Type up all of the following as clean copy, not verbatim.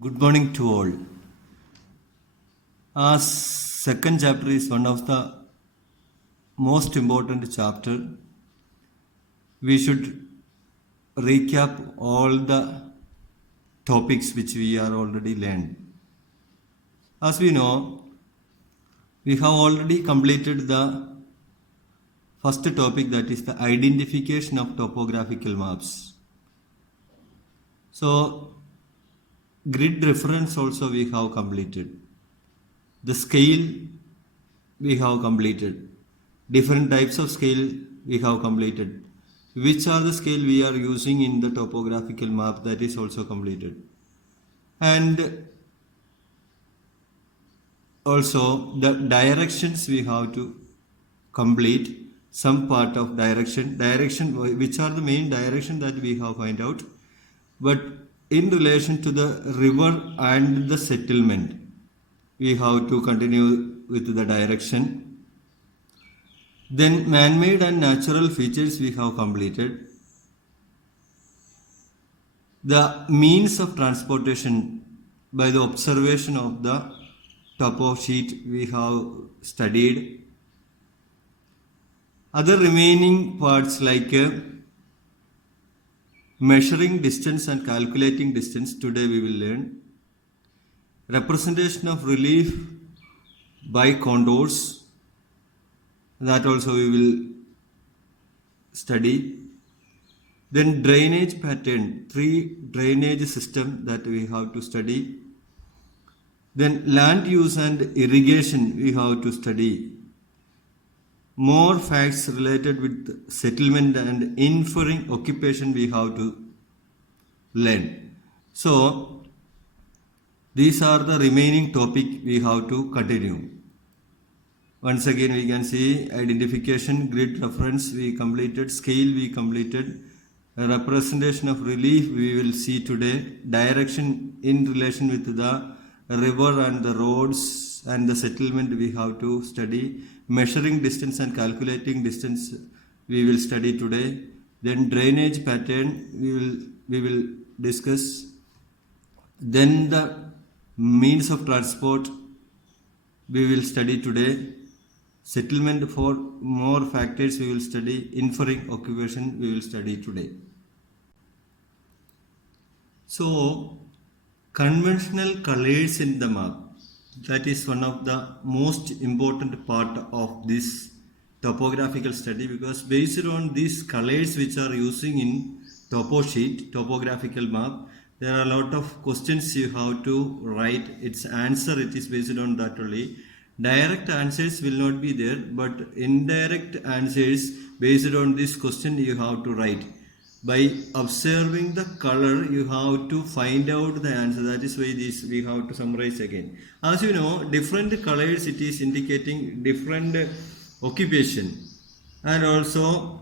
Good morning to all. Our second chapter is one of the most important chapter. We should recap all the topics which we are already learned. As we know, we have already completed the first topic, that is the identification of topographical maps. So grid reference also we have completed. The scale we have completed. Different types of scale we have completed. Which are the scale we are using in the topographical map, that is also completed. And also the directions we have to complete some part of direction which are the main direction that we have find out, but in relation to the river and the settlement we have to continue with the direction. Then man-made and natural features we have completed. The means of transportation by the observation of the topo sheet we have studied. Other remaining parts like measuring distance and calculating distance, today we will learn. Representation of relief by contours, that also we will study. Then drainage pattern, 3 drainage system that we have to study. Then land use and irrigation we have to study. More facts related with settlement and inferring occupation we have to learn. So these are the remaining topic we have to continue. Once again we can see identification, grid reference we completed, scale we completed, representation of relief we will see today, direction in relation with the river and the roads and the settlement we have to study, measuring distance and calculating distance we will study today, then drainage pattern we will discuss, then the means of transport we will study today, settlement for more factors we will study, inferring occupation we will study today. So conventional colors in the map, that is one of the most important part of this topographical study, because based on these colors which are using in topo sheet, topographical map, there are a lot of questions you have to write. Its answer, it is based on that only. Direct answers will not be there, but indirect answers based on this question you have to write. By observing the color you have to find out the answer. That is why this we have to summarize again. As you know, different colors it is indicating different occupation, and also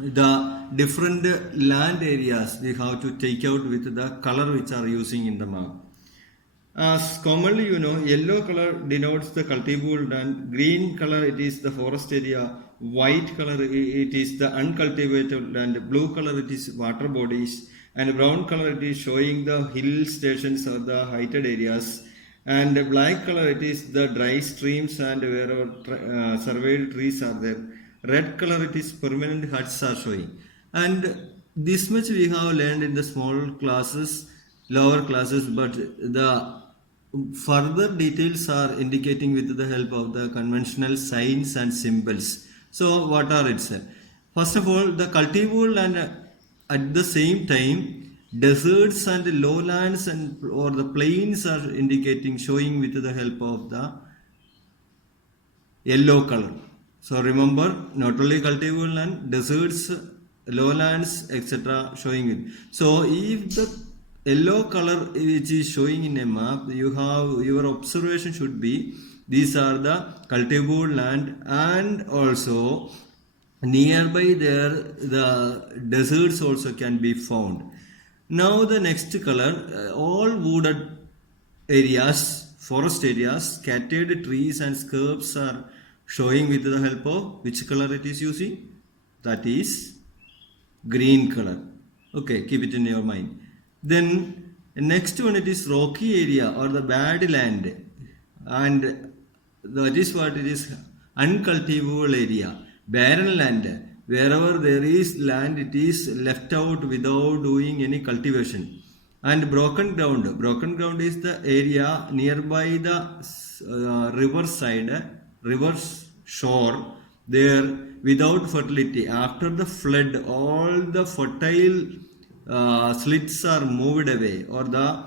the different land areas we have to take out with the color which are using in the map. As commonly you know, yellow color denotes the cultivated land, green color it is the forest area, white color it is the uncultivated land, blue color it is water bodies, and brown color it is showing the hill stations or the heighted areas, and black color it is the dry streams and wherever surveyed trees are there. Red color it is permanent huts are showing. And this much we have learned in the small classes, lower classes, but the further details are indicating with the help of the conventional signs and symbols. So what are it? First of all, the cultivable and at the same time deserts and lowlands and or the plains are indicating, showing with the help of the yellow color. So remember, not only cultivable land, deserts, lowlands, etc. showing it. So if the yellow color which is showing in a map, you have your observation should be these are the cultivable land, and also nearby there the deserts also can be found. Now the next color, all wooded areas, forest areas, scattered trees and scrubs are showing with the help of which color it is using? That is green color. Okay, keep it in your mind. Then Next one, it is rocky area or the bad land, and that is what it is, uncultivable area, barren land. Wherever there is land, it is left out without doing any cultivation. And broken ground is the area nearby the river side, river shore, there without fertility. After the flood, all the fertile slits are moved away, or the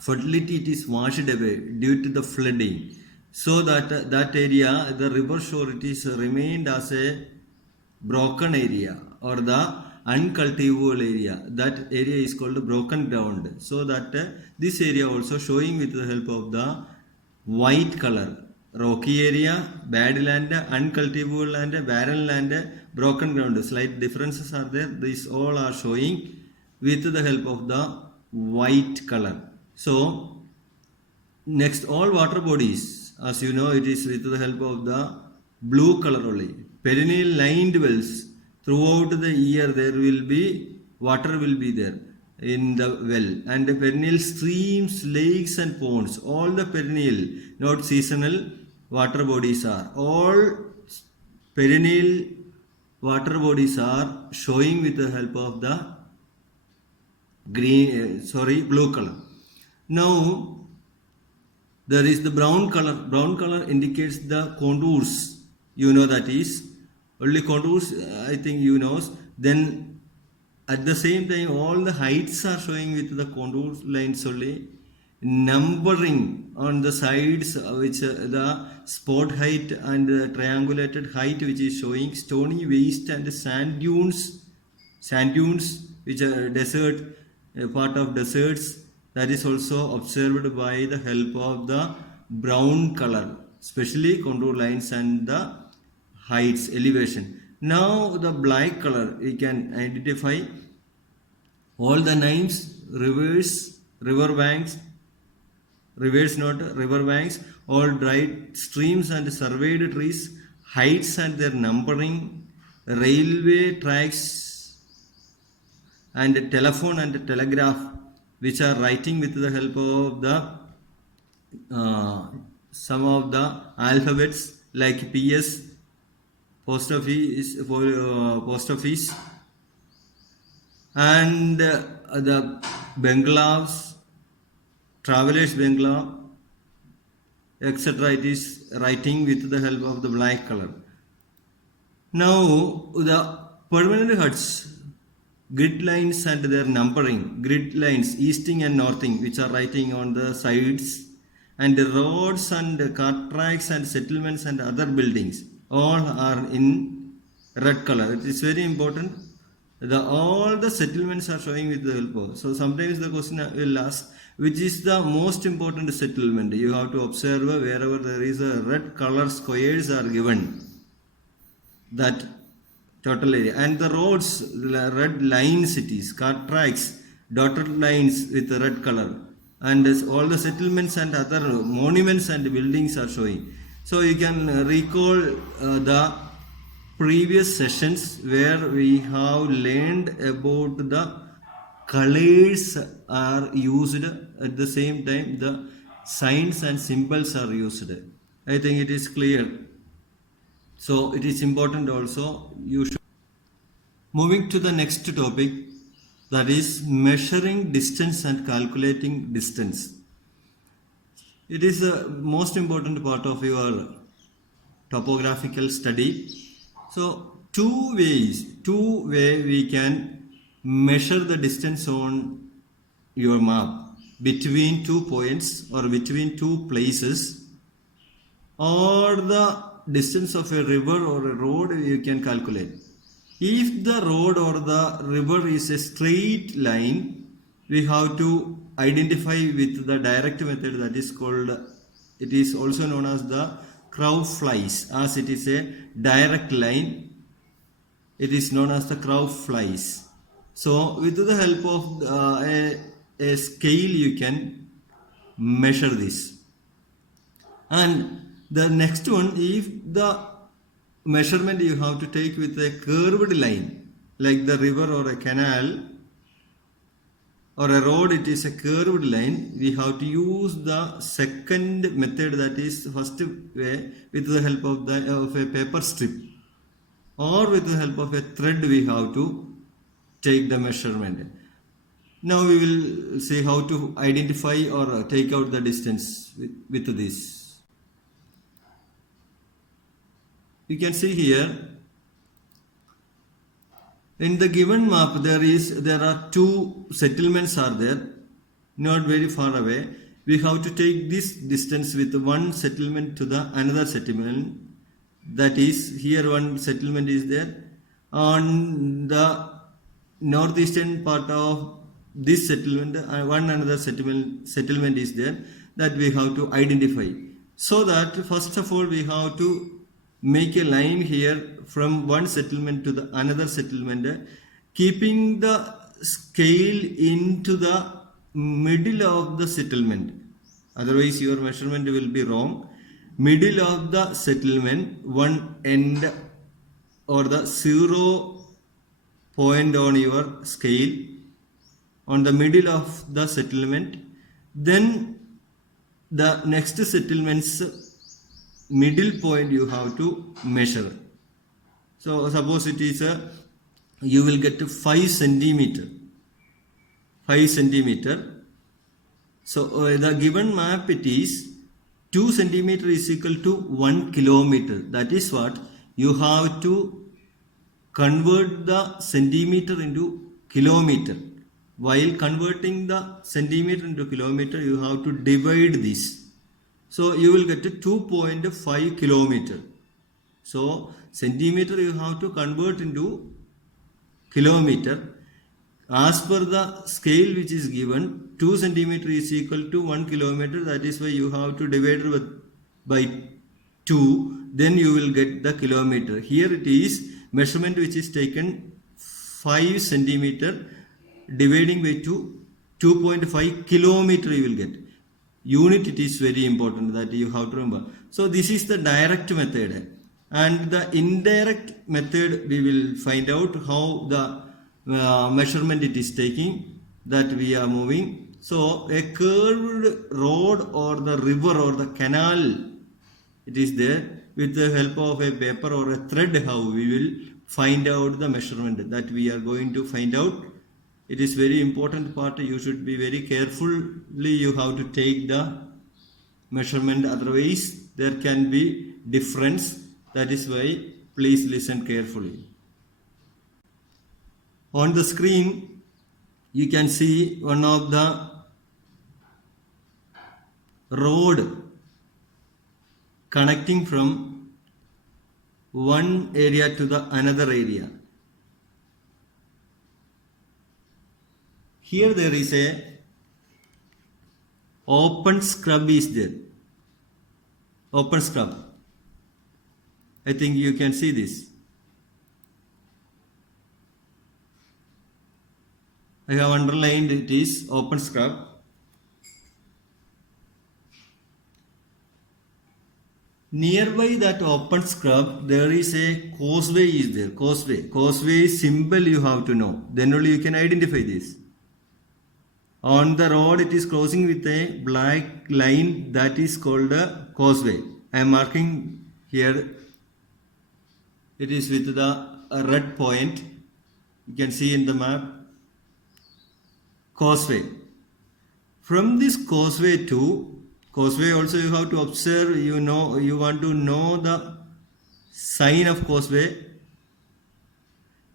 fertility it is washed away due to the flooding. So that area, the river shore, it is remained as a broken area or the uncultivable area. That area is called broken ground. So that this area also showing with the help of the white color. Rocky area, bad land, uncultivable land, barren land, broken ground. Slight differences are there. These all are showing with the help of the white color. So next, all water bodies, as you know, it is with the help of the blue color only. Perennial lined wells, throughout the year there will be water will be there in the well, and the perennial streams, lakes and ponds, all the perennial, not seasonal water bodies are all perennial water bodies are showing with the help of the blue color. Now there is the brown color. Brown color indicates the contours. You know that is only contours. I think you know. Then at the same time, all the heights are showing with the contour lines only. Numbering on the sides, which the spot height and the triangulated height, which is showing stony waste and sand dunes, which are desert, part of deserts. That is also observed by the help of the brown color, especially contour lines and the heights, elevation. Now the black color, we can identify all the names, rivers, river banks, all dried streams and surveyed trees, heights and their numbering, railway tracks and telephone and telegraph, which are writing with the help of the some of the alphabets like PS, post office, and the bungalows, travelers bungalow, etc. It is writing with the help of the black color. Now the permanent huts, grid lines and their numbering, grid lines easting and northing, which are writing on the sides, and the roads and car tracks and settlements and other buildings, all are in red color. It is very important. All the settlements are showing with the help of. So sometimes the question will ask, which is the most important settlement? You have to observe wherever there is a red color squares are given, that total area, and the roads, red line cities, car tracks, dotted lines with the red color, and all the settlements and other monuments and buildings are showing. So you can recall the previous sessions where we have learned about the colors are used, at the same time the signs and symbols are used. I think it is clear. So it is important also. You should. Moving to the next topic, that is measuring distance and calculating distance. It is the most important part of your topographical study. So two ways we can measure the distance on your map between 2 points or between 2 places, or the distance of a river or a road you can calculate. If the road or the river is a straight line, we have to identify with the direct method, that is called, it is also known as the crow flies. As it is a direct line, it is known as the crow flies. So with the help of a scale you can measure this. And the next one, if the measurement you have to take with a curved line like the river or a canal, or a road, it is a curved line, we have to use the second method, that is first way, with the help of a paper strip or with the help of a thread we have to take the measurement. Now we will see how to identify or take out the distance with this. You can see here in the given map there are two settlements are there, not very far away. We have to take this distance with one settlement to the another settlement. That is, here one settlement is there. On the northeastern part of this settlement, one another settlement is there that we have to identify. So that first of all we have to make a line here from one settlement to the another settlement, keeping the scale into the middle of the settlement. Otherwise your measurement will be wrong. Middle of the settlement, one end or the 0 point on your scale on the middle of the settlement, then the next settlement's middle point you have to measure. So suppose it is you will get 5 centimeter. So the given map, it is 2 centimeter is equal to 1 kilometer. That is what you have to convert the centimeter into kilometer. While converting the centimeter into kilometer, you have to divide this. So you will get 2.5 kilometer. So centimeter you have to convert into kilometer. As per the scale which is given, 2 centimeter is equal to 1 kilometer. That is why you have to divide by 2. Then you will get the kilometer. Here it is measurement which is taken 5 centimeter. Dividing by 2.5 kilometer you will get. Unit, it is very important that you have to remember. So this is the direct method. And the indirect method, we will find out how the measurement it is taking, that we are moving. So a curved road or the river or the canal, it is there. With the help of a paper or a thread, how we will find out the measurement that we are going to find out. It is very important part. You should be very carefully. You have to take the measurement. Otherwise, there can be difference. That is why please listen carefully. On the screen, you can see one of the road connecting from one area to the another area. Here there is a open scrub is there. Open scrub. I think you can see this. I have underlined it is open scrub. Nearby that open scrub, there is a causeway is there. Causeway symbol you have to know. Then only you can identify this. On the road, it is crossing with a black line, that is called a causeway. I am marking here. It is with the red point. You can see in the map. Causeway. From this causeway to causeway also you have to observe. You want to know the sign of causeway.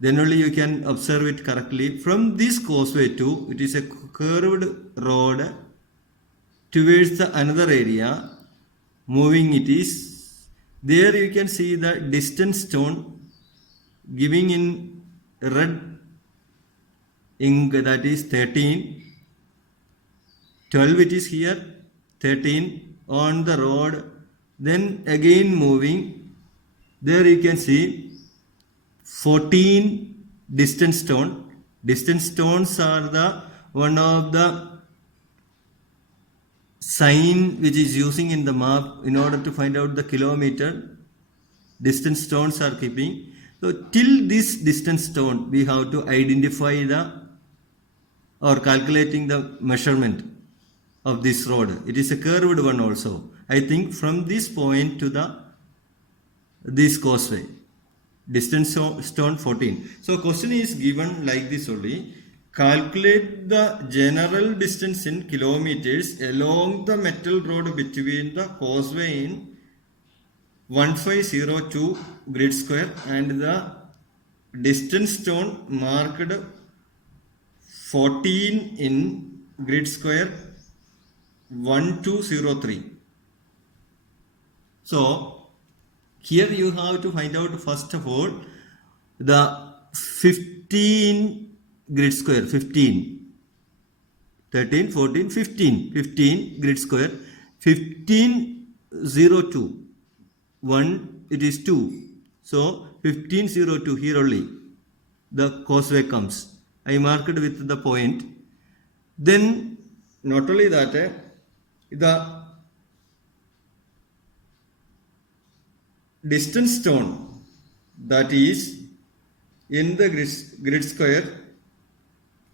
Then only you can observe it correctly. From this causeway to, it is a curved road towards the another area. Moving it is. There you can see the distance stone giving in red ink, that is 13. 12 it is here. 13 on the road. Then again moving. There you can see 14 distance stone. Distance stones are the one of the sign which is using in the map in order to find out the kilometer. Distance stones are keeping. So till this distance stone we have to identify the or calculating the measurement of this road. It is a curved one also. I think from this point to this causeway, distance stone 14. So question is given like this only. Calculate the general distance in kilometers along the metal road between the causeway in 1502 grid square and the distance stone marked 14 in grid square 1203. So here you have to find out first of all the 15 grid square, 15, 13, 14, 15 grid square, 1502, 1 it is 2. So 1502 here only the causeway comes. I marked with the point. Then not only that, the distance stone that is in the grid square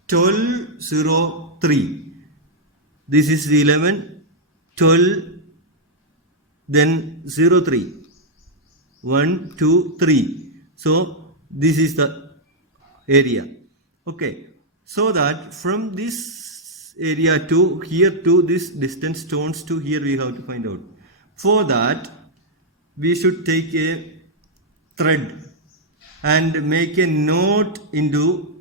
1203. This is 11, 12, then 03. 1, 2, 3. So this is the area. Okay. So that from this area to here to this distance stones to here we have to find out. For that we should take a thread and make a knot into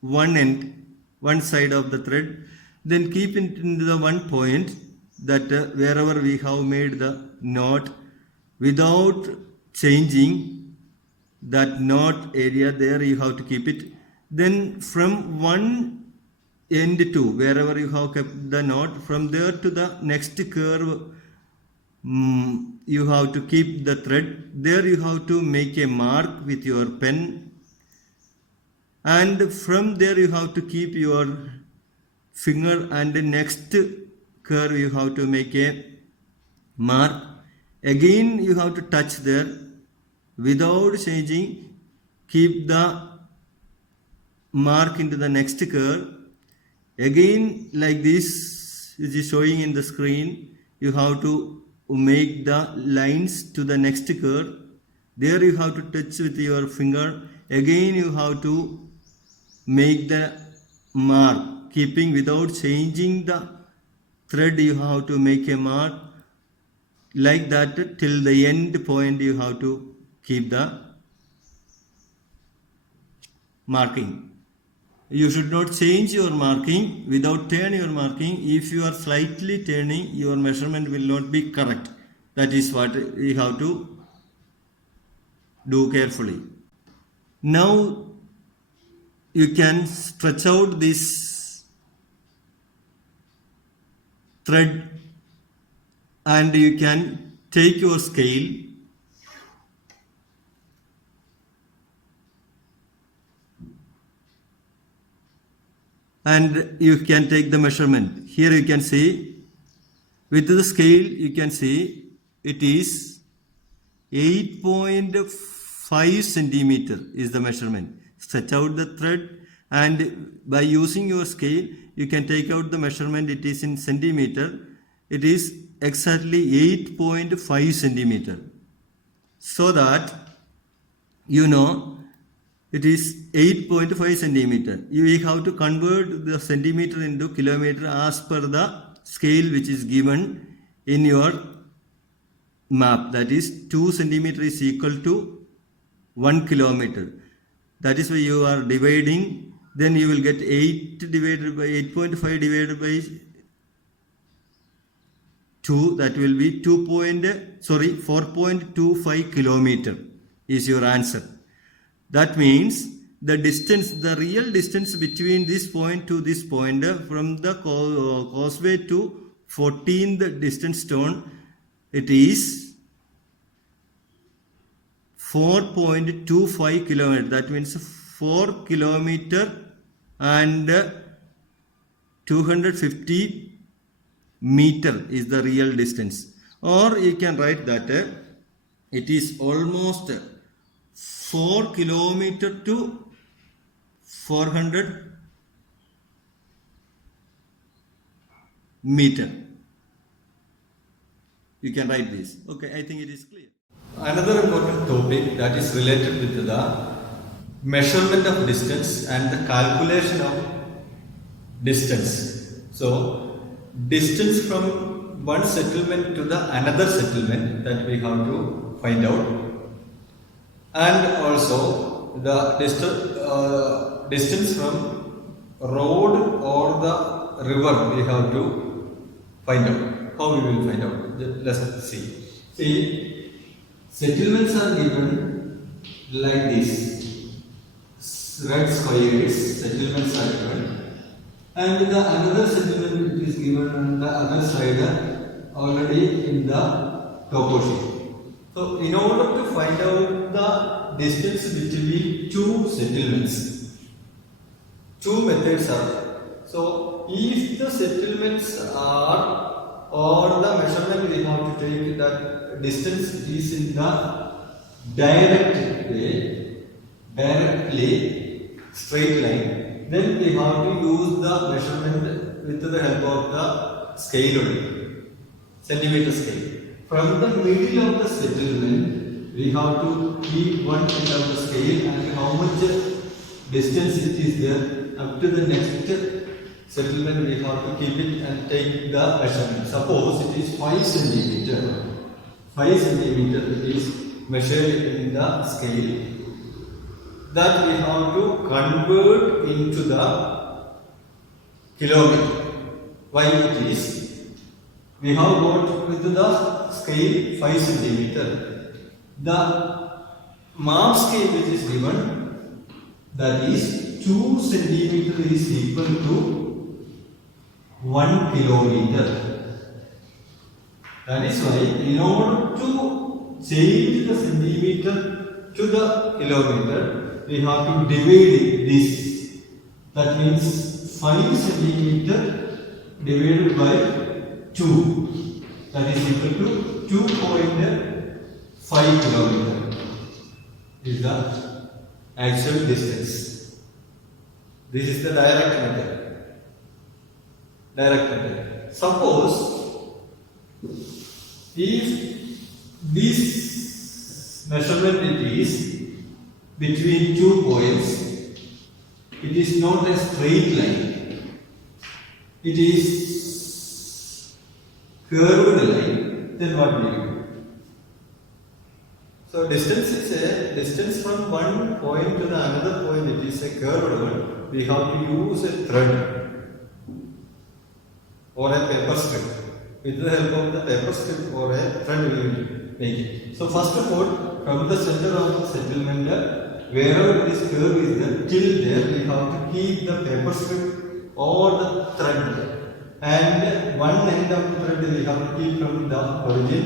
one end, one side of the thread, then keep it into the one point that wherever we have made the knot, without changing that knot area, there you have to keep it. Then from one end to wherever you have kept the knot, from there to the next curve, you have to keep the thread. There you have to make a mark with your pen, and from there you have to keep your finger, and the next curve you have to make a mark. Again you have to touch there without changing, keep the mark into the next curve. Again like this, which is showing in the screen, you have to make the lines to the next curve. There you have to touch with your finger. Again you have to make the mark, keeping without changing the thread. You have to make a mark like that till the end point. You have to keep the marking. You should not change your marking without turn your marking. If you are slightly turning, your measurement will not be correct. That is what we have to do carefully. Now you can stretch out this thread and you can take your scale and you can take the measurement. Here you can see with the scale, you can see it is 8.5 centimeter is the measurement. Stretch out the thread and by using your scale you can take out the measurement. It is in centimeter. It is exactly 8.5 centimeter. So that you know it is 8.5 centimeter. You have to convert the centimeter into kilometer as per the scale which is given in your map. That is 2 centimeter is equal to 1 kilometer. That is why you are dividing. Then you will get 8 divided by 8.5 divided by 2. That will be 4.25 kilometer is your answer. That means the distance, the real distance between this point to this point, from the causeway to 14th distance stone, it is 4.25 kilometer. That means 4 kilometer and 250 meter is the real distance. Or you can write that it is almost 4 kilometer to 400 meter. You can write this. Okay, I think it is clear. Another important topic that is related with the measurement of distance and the calculation of distance. So, distance from one settlement to the another settlement that we have to find out, and also the distance from road or the river we have to find out. How we will find out? Let's see. See, settlements are given like this. Red squares, settlements are given. And the another settlement is given on the other side already in the topo sheet. So, in order to find out the distance between two settlements, two methods are there. So, if the settlements are or the measurement we have to take that distance is in the direct way, directly straight line, then we have to use the measurement with the help of the scale only, centimeter scale. From the middle of the settlement, we have to keep one end of the scale and how much distance it is there up to the next settlement we have to keep it and take the measurement. Suppose it is 5 centimeter. 5 centimeter is measured in the scale. That we have to convert into the kilometer. Why it is? We have got with the scale 5 centimeter. The mark scale which is given, that is 2 centimeter is equal to 1 kilometer. That is why in order to change the centimeter to the kilometer, we have to divide this. That means 5 centimeter divided by 2. That is equal to 2.5 kilometer is the actual distance. This is the direct method. Suppose if this measurement it is between 2 points, it is not a straight line, it is curved line, then what will you do? So distance is a distance from one point to the another point, it is a curved one. We have to use a thread or a paper strip. With the help of the paper strip or a thread we will make it. So first of all, from the center of the settlement, wherever this curve is there, till there we have to keep the paper strip or the thread. And one end of the thread we have to keep from the origin.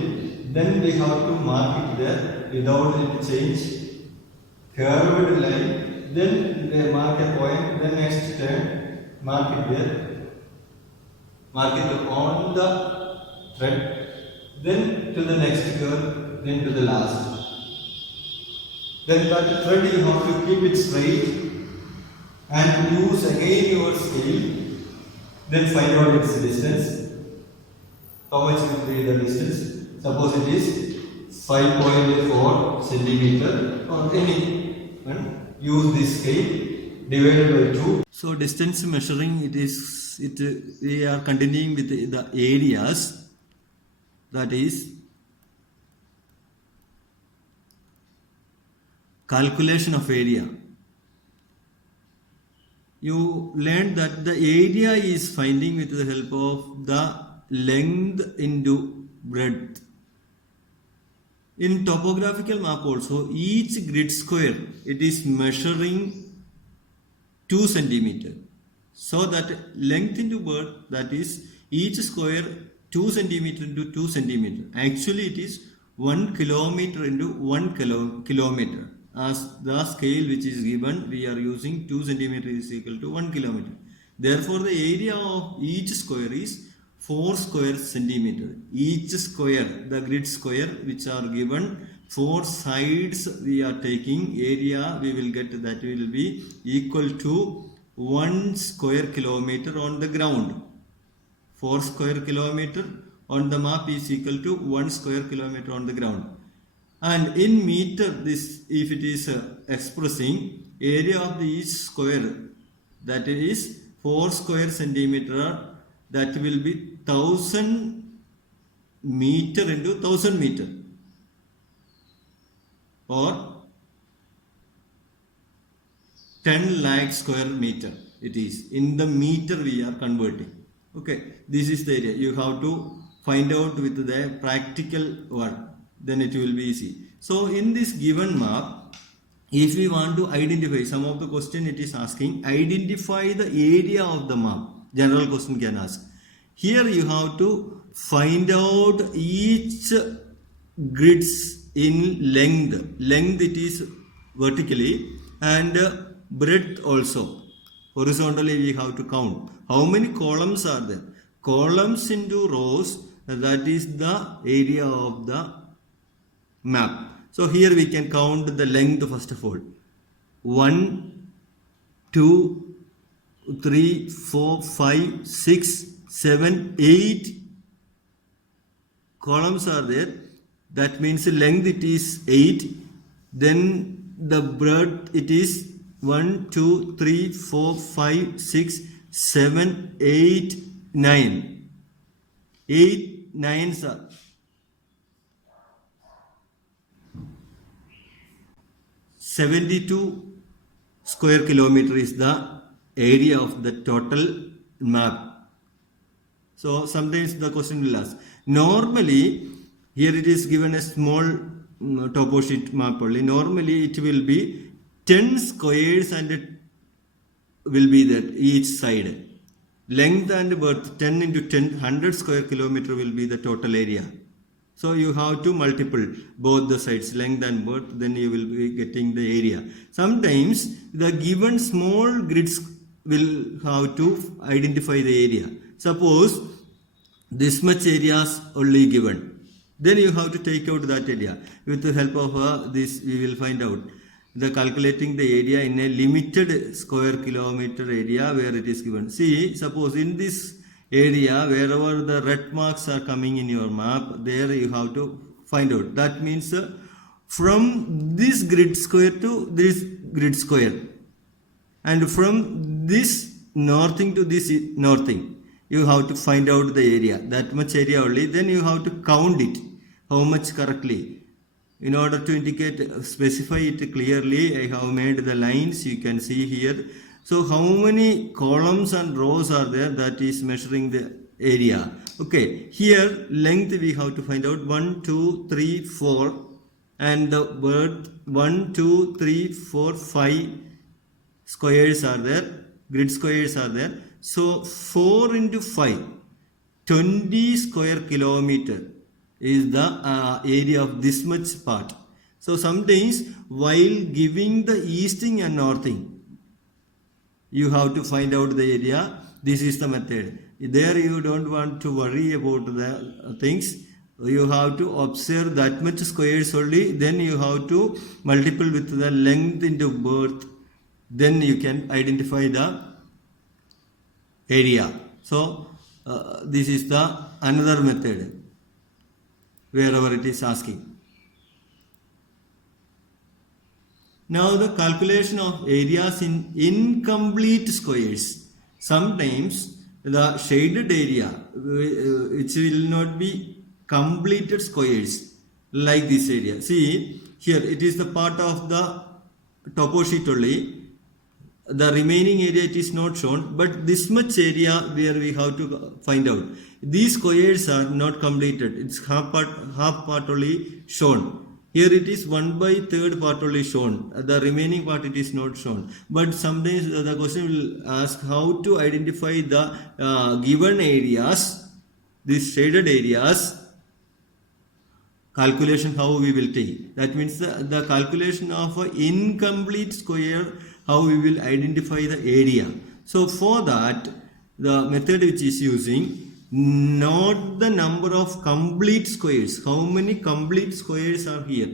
Then we have to mark it there without any change. Curved line. Then they mark a point. Then next turn, mark it there. Mark it on the thread, then to the next curve, then to the last. Then that thread you have to keep it straight and use again your scale. Then find out its distance. How much will be the distance? Suppose it is 5.4 centimeter or any one. Use this scale divided by 2. So distance measuring we are continuing with the areas, that is calculation of area. You learned that the area is finding with the help of the length into breadth. In topographical map also, each grid square it is measuring 2 centimeter. So that length into breadth, that is each square 2 centimeter into 2 centimeter. Actually it is 1 kilometer into 1 kilometer. As the scale which is given, we are using 2 centimeter is equal to 1 kilometer. Therefore the area of each square is 4 square centimeter. Each square, the grid square which are given, 4 sides we are taking, area we will get that will be equal to 1 square kilometer on the ground. 4 square kilometer on the map is equal to 1 square kilometer on the ground. And in meter, this if it is expressing area of the each square, that is 4 square centimeter, that will be 1000 meter into 1000 meter, or 10 lakh square meter. It is in the meter we are converting. Okay, this is the area. You have to find out with the practical one, then it will be easy. So in this given map, if we want to identify, some of the question it is asking, identify the area of the map. General question can ask. Here you have to find out each grids in length. Length it is vertically, and breadth also. Horizontally we have to count. How many columns are there? Columns into rows, that is the area of the map. So here we can count the length first of all. 1, 2, 3, 4, 5, 6, 7, 8 columns are there. That means the length it is 8. Then the breadth it is 1, 2, 3, 4, 5, 6, 7, 8, 9. 8 9s are 72 square kilometer is the area of the total map. So sometimes the question will ask. Normally, here it is given a small topo sheet map only. Normally it will be 10 squares and it will be that each side. Length and breadth 10 into 10, 100 square kilometer will be the total area. So you have to multiple both the sides, length and breadth, then you will be getting the area. Sometimes the given small grids will have to identify the area. Suppose this much areas only given. Then you have to take out that area. With the help of this, we will find out the calculating the area in a limited square kilometer area where it is given. See, suppose in this area, wherever the red marks are coming in your map, there you have to find out. That means from this grid square to this grid square, and from this northing to this northing, you have to find out the area, that much area only. Then you have to count it, how much correctly. In order to indicate, specify it clearly, I have made the lines, you can see here. So how many columns and rows are there, that is measuring the area. Okay, here length we have to find out 1, 2, 3, 4, and the breadth 1, 2, 3, 4, 5 squares are there, grid squares are there. So 4 into 5, 20 square kilometer is the area of this much part. So sometimes while giving the easting and northing, you have to find out the area. This is the method. There you don't want to worry about the things. You have to observe that much squares only. Then you have to multiple with the length into breadth. Then you can identify the area. So this is the another method wherever it is asking. Now the calculation of areas in incomplete squares. Sometimes the shaded area which will not be completed squares like this area. See here it is the part of the topo sheet only. The remaining area it is not shown, but this much area where we have to find out. These squares are not completed. It's half part only shown. Here it is 1/3 part only shown. The remaining part it is not shown. But sometimes the question will ask how to identify the given areas, these shaded areas. Calculation how we will take. That means the calculation of an incomplete square, how we will identify the area. So for that, the method which is using, not the number of complete squares. How many complete squares are here?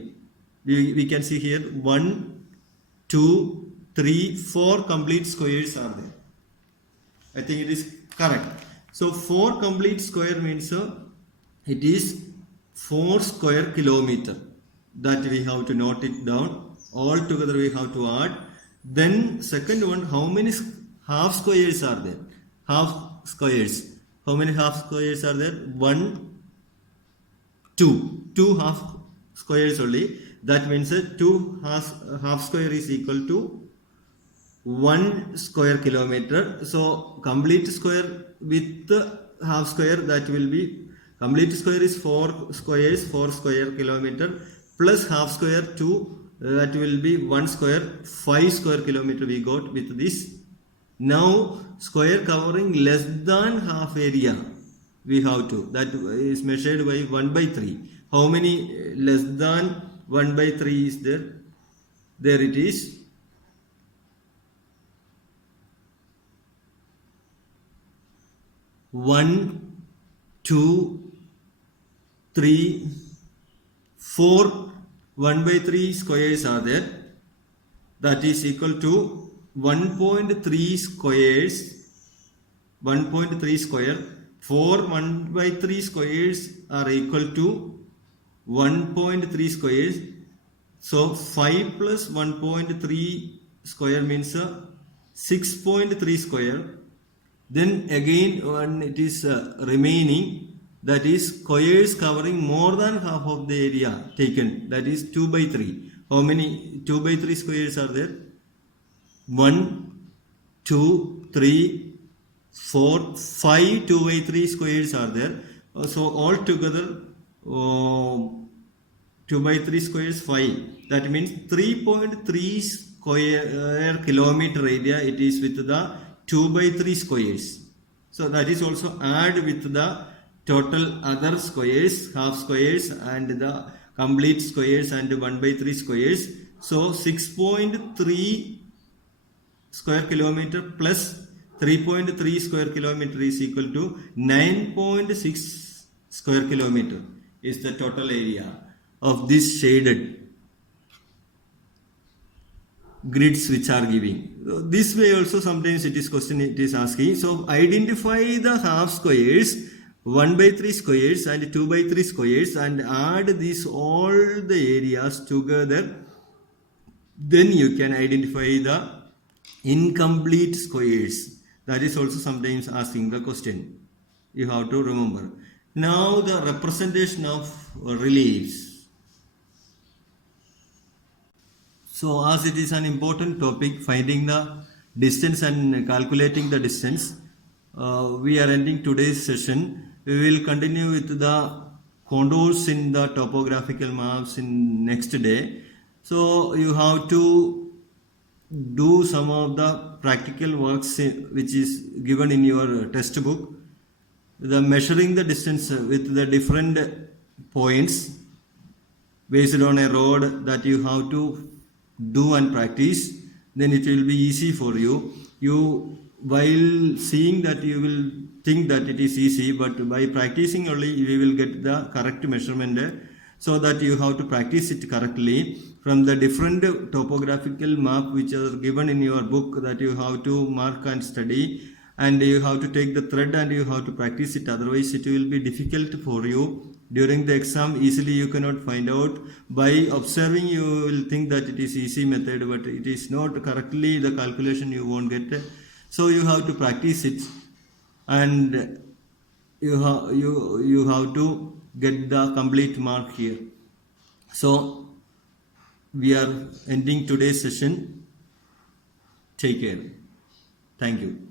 We can see here 1, 2, 3, 4 complete squares are there. I think it is correct. So 4 complete square means it is 4 square kilometer. That we have to note it down. All together we have to add. Then second one, how many half squares are there? Half squares. How many half squares are there? 1, 2. 2 half squares only. That means 2 half square is equal to 1 square kilometer. So complete square with half square, that will be, complete square is 4 squares, 4 square kilometer, plus half square 2, that will be 1 square, 5 square kilometer we got with this. Now square covering less than half area we have to, that is measured by 1 by 3. How many less than 1 by 3 is there? There it is. 1, 2, 3, 4. 1 by 3 squares are there. That is equal to 1.3 squares. 1.3 square. 4 1 by 3 squares are equal to 1.3 squares. So 5 plus 1.3 square means 6.3 square. Then again when it is remaining, that is squares covering more than half of the area taken, that is 2 by 3. How many 2 by 3 squares are there? 1, 2, 3, 4, 5 2 by 3 squares are there. So all together 2 by 3 squares 5. That means 3.3 square kilometer area it is with the 2 by 3 squares. So that is also add with the total other squares, half squares and the complete squares and 1 by 3 squares. So 6.3 square kilometer plus 3.3 square kilometer is equal to 9.6 square kilometer is the total area of this shaded grids which are giving. This way also sometimes it is question it is asking. So identify the half squares, 1 by 3 squares and 2 by 3 squares, and add these all the areas together. Then you can identify the incomplete squares. That is also sometimes asking the question. You have to remember. Now the representation of reliefs. So as it is an important topic, finding the distance and calculating the distance, we are ending today's session. We will continue with the contours in the topographical maps in next day. So you have to do some of the practical works which is given in your textbook. The measuring the distance with the different points based on a road that you have to do and practice, then it will be easy for you. You while seeing that you will think that it is easy, but by practicing only you will get the correct measurement, so that you have to practice it correctly from the different topographical map which are given in your book, that you have to mark and study, and you have to take the thread and you have to practice it, otherwise it will be difficult for you. During the exam easily you cannot find out. By observing you will think that it is easy method, but it is not correctly the calculation you won't get. So you have to practice it, and you have to get the complete mark here. So we are ending today's session. Take care. Thank you.